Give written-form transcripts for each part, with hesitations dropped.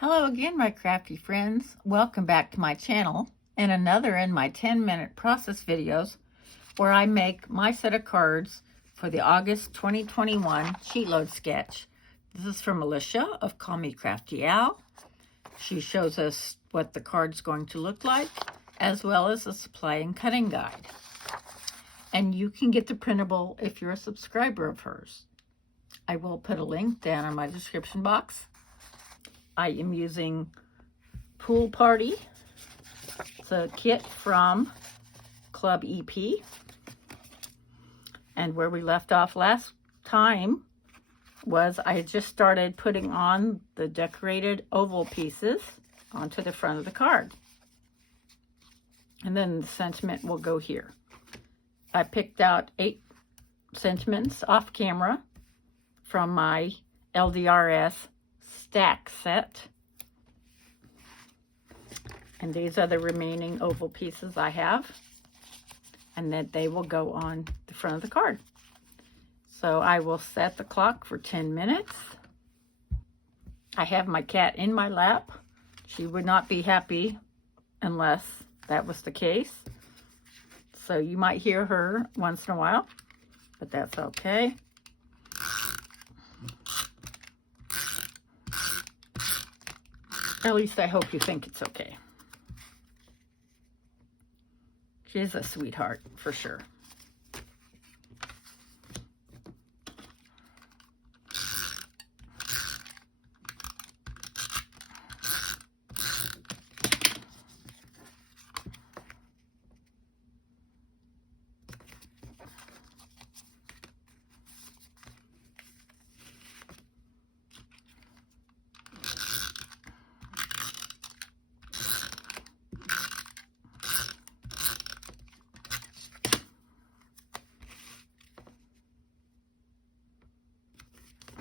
Hello again, my crafty friends. Welcome back to my channel and another in my 10-minute process videos where I make my set of cards for the August 2021 sheet load sketch. This is from Alicia of Call Me Crafty Al. She shows us what the card's going to look like, as well as a supply and cutting guide. And you can get the printable if you're a subscriber of hers. I will put a link down in my description box. I am using Pool Party. It's a kit from Club EP. And where we left off last time was I just started putting on the decorated oval pieces onto the front of the card. And then the sentiment will go here. I picked out 8 sentiments off camera from my LDRS stack set, and these are the remaining oval pieces I have, and then they will go on the front of the card. So I will set the clock for 10 minutes. I have my cat in my lap. She would not be happy unless that was the case, so you might hear her once in a while, but that's okay. At least I hope you think it's okay. She's a sweetheart, for sure.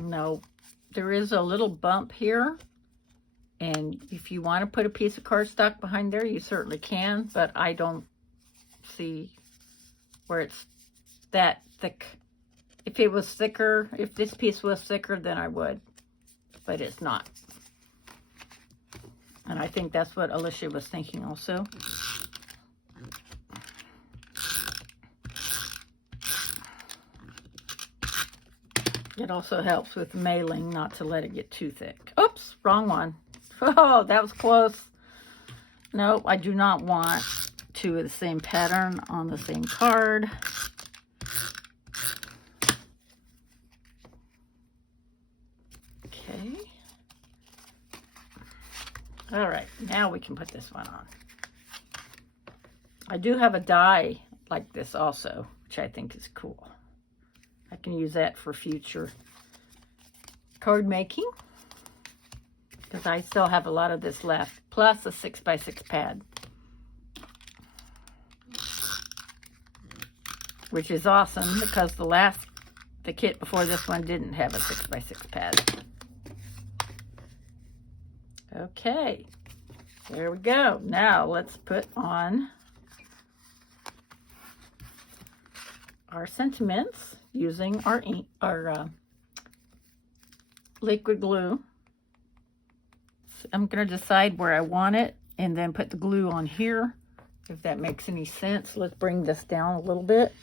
No, there is a little bump here, and if you want to put a piece of cardstock behind there, you certainly can, but I don't see where it's that thick. If it was thicker, if this piece was thicker, then I would, but it's not. And I think that's what Alicia was thinking also. It also helps with mailing not to let it get too thick. Oops, wrong one. Oh, that was close. No, I do not want 2 of the same pattern on the same card. Okay. All right, now we can put this one on. I do have a die like this also, which I think is cool. I can use that for future card making because I still have a lot of this left, plus a 6x6 pad, which is awesome because the kit before this one didn't have a 6x6 pad. Okay, there we go. Now let's put on our sentiments using our liquid glue. So I'm going to decide where I want it and then put the glue on here, if that makes any sense. Let's bring this down a little bit.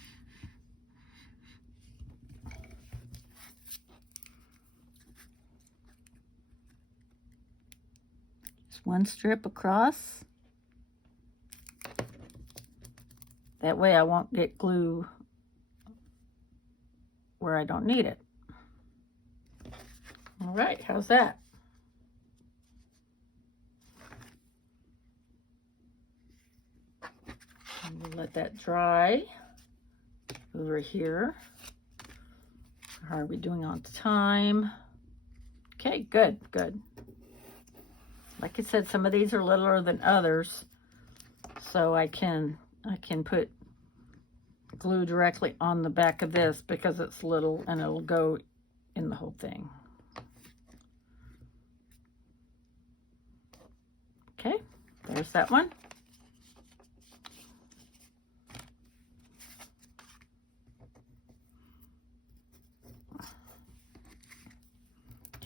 Just one strip across. That way I won't get glue where I don't need it. All right, how's that? And we'll let that dry over here. How are we doing on time? Okay, good, good. Like I said, some of these are littler than others, so I can put glue directly on the back of this because it's little and it'll go in the whole thing. Okay, there's that one.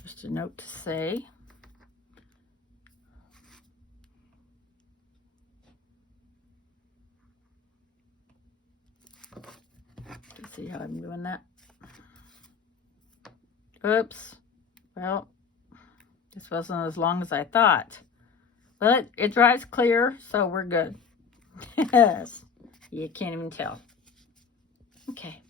Just a note to say See how I'm doing that? Oops. Well, this wasn't as long as I thought. But it dries clear, so we're good. Yes. You can't even tell. Okay.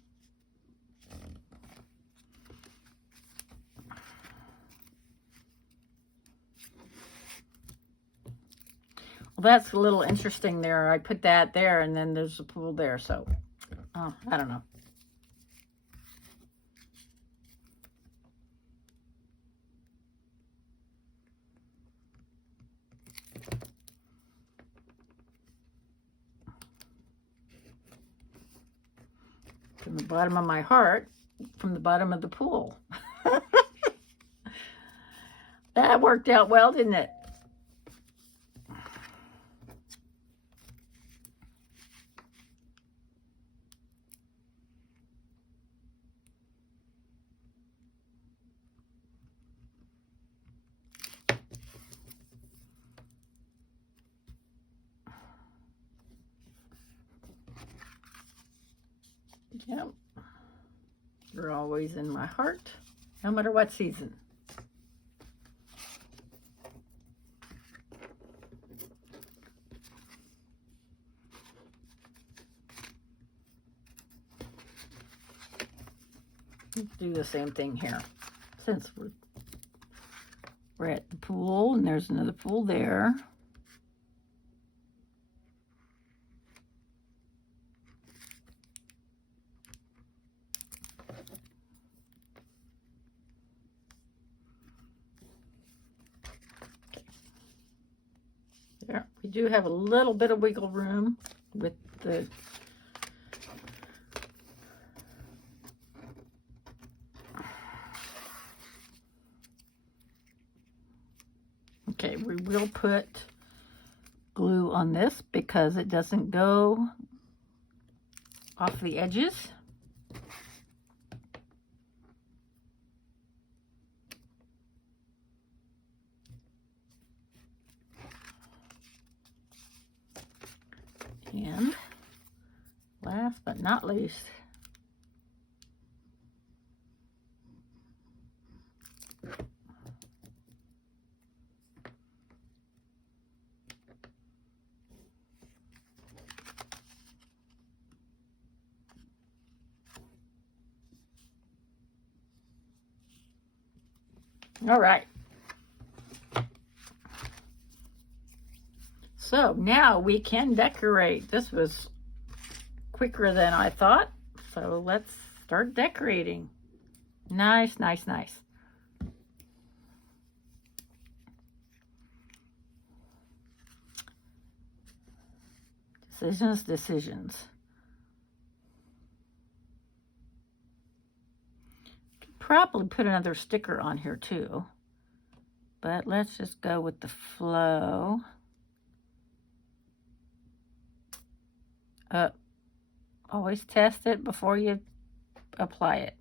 Well, that's a little interesting there. I put that there, and then there's a pool there, so I don't know. From the bottom of my heart, from the bottom of the pool. That worked out well, didn't it? Yep. You're always in my heart, no matter what season. Do the same thing here. Since we're at the pool, and there's another pool there. There, we do have a little bit of wiggle room with the okay, we will put glue on this because it doesn't go off the edges. And last but not least, all right. So now we can decorate. This was quicker than I thought. So let's start decorating. Nice, nice, nice. Decisions, decisions. Could probably put another sticker on here too. But let's just go with the flow. Always test it before you apply it.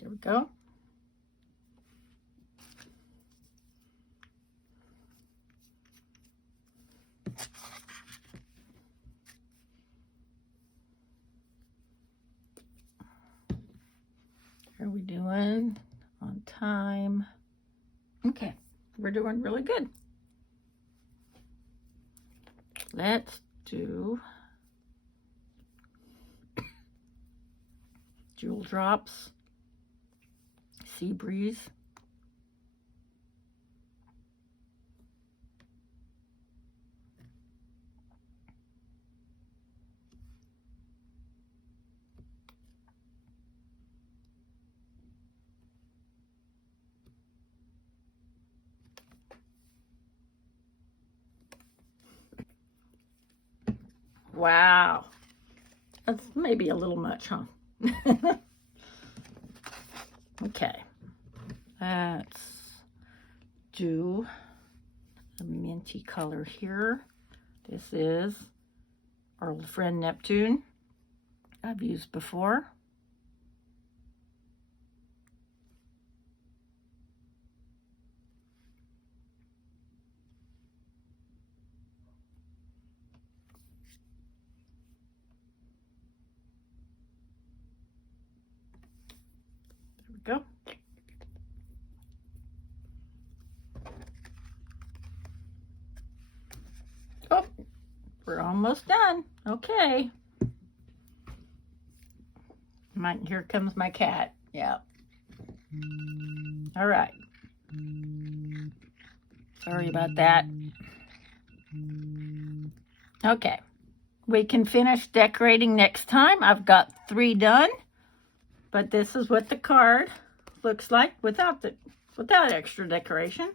There we go. How are we doing on time? Okay, we're doing really good. Let's do Jewel Drops, Sea Breeze. Wow, that's maybe a little much, huh? Okay, let's do a minty color here. This is our old friend Neptune I've used before. There we go. Oh, we're almost done. Okay. Here comes my cat. Yeah. All right. Sorry about that. Okay. We can finish decorating next time. I've got 3 done. But this is what the card looks like without extra decoration.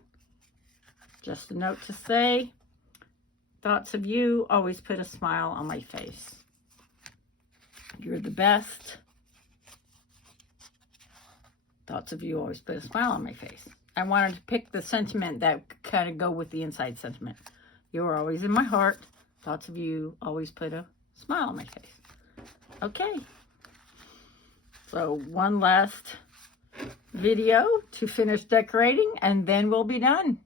Just a note to say, thoughts of you always put a smile on my face. You're the best. Thoughts of you always put a smile on my face. I wanted to pick the sentiment that kind of go with the inside sentiment. You're always in my heart. Thoughts of you always put a smile on my face. Okay. So one last video to finish decorating, and then we'll be done.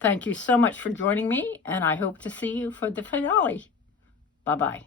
Thank you so much for joining me, and I hope to see you for the finale. Bye-bye.